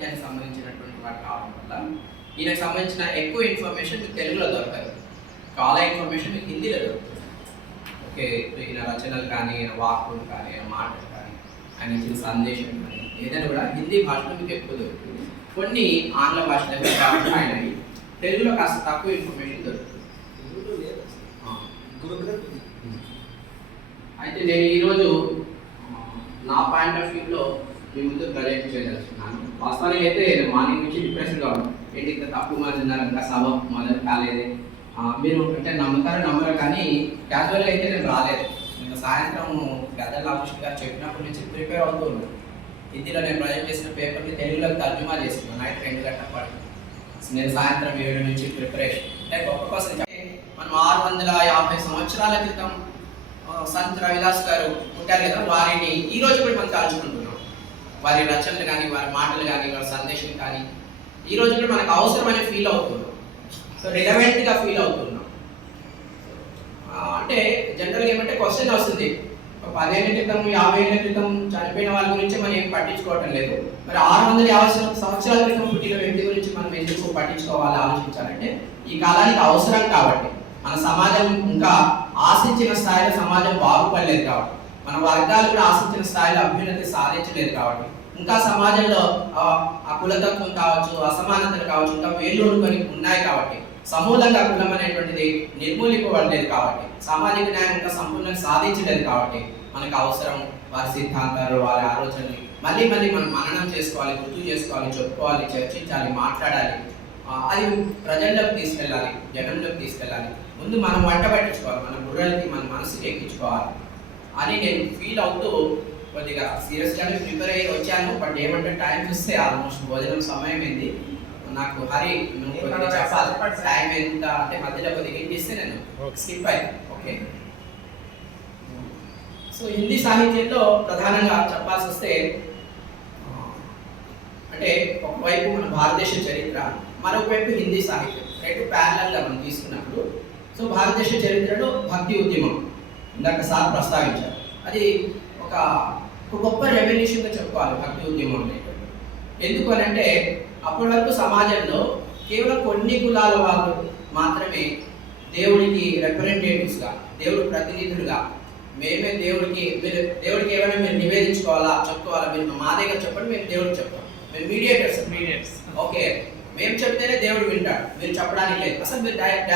సాహిత్యానికి సంబంధించినటువంటి వాటి కావడం వల్ల ఈయనకు సంబంధించిన ఎక్కువ ఇన్ఫర్మేషన్ మీకు తెలుగులో దొరకదు. చాలా ఇన్ఫర్మేషన్ మీకు హిందీలో దొరుకుతుంది. ఓకే, ఈయన రచనలు కానీ, ఈయన వాక్కులు కానీ, ఈయన మాటలు కానీ, ఆయన ఇచ్చిన సందేశం కానీ ఏదైనా కూడా హిందీ భాషలో మీకు ఎక్కువ దొరుకుతుంది. కొన్ని ఆంగ్ల భాషలో ఆయన తెలుగులో కాస్త తక్కువ ఇన్ఫర్మేషన్ దొరుకుతుంది. అయితే నేను ఈరోజు నా పాయింట్ ఆఫ్ వ్యూలో మీ ముందు ప్రజెంట్ చేయదలుచుకున్నాను. వాస్తవానికి అయితే మార్నింగ్ నుంచి డిప్రెషన్గా ఉన్నాను. ఏంటి ఇంత తక్కువ మంది ఉన్నారు, ఇంకా సభ మొదలు కాలేదు. మీరు అంటే నమ్ముతారో నమ్మరు, కానీ క్యాజువల్గా అయితే నేను రాలేదు. నేను సాయంత్రం గదర్ రామకృష్ణ గారు చెప్పినప్పటి నుంచి ప్రిపేర్ అవుతూ ఉన్నాను. హిందీలో నేను ప్రజెంట్ చేసిన పేపర్ని తెలుగులో తర్జుమా చేస్తున్నాను. నైట్ 2 గంటల పాటు నేను సాయంత్రం 7 నుంచి ప్రిపరేషన్. అంటే గొప్ప కోసం మనం 650 సంవత్సరాల క్రితం సంత్ రవిదాస్ గారు ఉంటారు కదా, వారిని ఈ రోజు కూడా మనం తలుచుకుంటున్నాం. వారి రచనలు కానీ, వారి మాటలు కానీ, వారి సందేశం కానీ ఈ రోజు కూడా మనకు అవసరమని ఫీల్ అవుతున్నాం. సో రిలవెంట్గా ఫీల్ అవుతున్నాం. అంటే జనరల్గా ఏమంటే క్వశ్చన్ వస్తుంది, 10 ఏళ్ల క్రితం 50 ఏళ్ల క్రితం చనిపోయిన వాళ్ళ గురించి మనం ఏం పట్టించుకోవటం లేదు, మరి 650 సంవత్సరాల క్రితం పుట్టిన వ్యక్తి గురించి మనం ఎందుకు పట్టించుకోవాలి, ఆలోచించాలంటే ఈ కాలానికి అవసరం కాబట్టి. మన సమాజం ఇంకా ఆశించిన స్థాయిలో సమాజం బాగుపడలేదు కాబట్టి, మన వర్గాలు కూడా ఆశించిన స్థాయిలో అభ్యున్నతి సాధించలేదు కాబట్టి, ఇంకా సమాజంలో కులతత్వం కావచ్చు, అసమానతలు కావచ్చు, ఇంకా వేళ్ళూరుకొని ఉన్నాయి కాబట్టి, సమూలంగా కులం అనేటువంటిది నిర్మూలింపబడలేదు కాబట్టి, సామాజిక న్యాయం ఇంకా సంపూర్ణంగా సాధించలేదు కాబట్టి మనకు అవసరం వారి సిద్ధాంతాలు, వారి ఆలోచనలు మళ్ళీ మళ్ళీ మనం మననం చేసుకోవాలి, గుర్తు చేసుకోవాలి, చెప్పుకోవాలి, చర్చించాలి, మాట్లాడాలి. అది ప్రజల్లోకి తీసుకెళ్ళాలి, జనంలోకి తీసుకెళ్ళాలి. ముందు మనం వంట పట్టించుకోవాలి, మన బుర్రలకి మన మనసుకి ఎక్కించుకోవాలి అని నేను ఫీల్ అవుతూ కొద్దిగా సీరియస్గానే ప్రిపేర్ అయ్యి వచ్చాను. బట్ ఏమంటే టైం చూస్తే ఆల్మోస్ట్ భోజనం సమయం అయింది. నాకు హరి నువ్వు కొద్దిగా చెప్పాలి, టైం ఎంత అంటే మధ్యలో కొద్దిగా ఇంటిస్తే నేను స్కిప్ అయ్యాను. ఓకే, సో హిందీ సాహిత్యంలో ప్రధానంగా చెప్పాల్సి వస్తే అంటే ఒకవైపు మన భారతదేశ చరిత్ర, మరొకవైపు హిందీ సాహిత్యం, రెండు ప్యారలల్గా మనం తీసుకున్నప్పుడు సో భారతదేశ చరిత్రలో భక్తి ఉద్యమం ఇందాక సార్ ప్రస్తావించారు. అది ఒక గొప్ప రెవల్యూషన్గా చెప్పుకోవాలి భక్తి ఉద్యమం అనేటువంటి. ఎందుకు అని అంటే అప్పటి వరకు సమాజంలో కేవలం కొన్ని కులాల వాళ్ళు మాత్రమే దేవుడికి రిప్రజెంటేటివ్స్గా, దేవుడి ప్రతినిధులుగా, మేమే దేవుడికి ఏమైనా మీరు నివేదించుకోవాలా, చెప్పుకోవాలా, మీరు మా దగ్గర చెప్పండి, మేము దేవుడికి చెప్తాం, మేము మీడియేటర్స్. ఓకే, మేము చెప్తేనే దేవుడు వింటాడు, మీరు చెప్పడానికి లేదు. అసలు మీరు డైరెక్ట్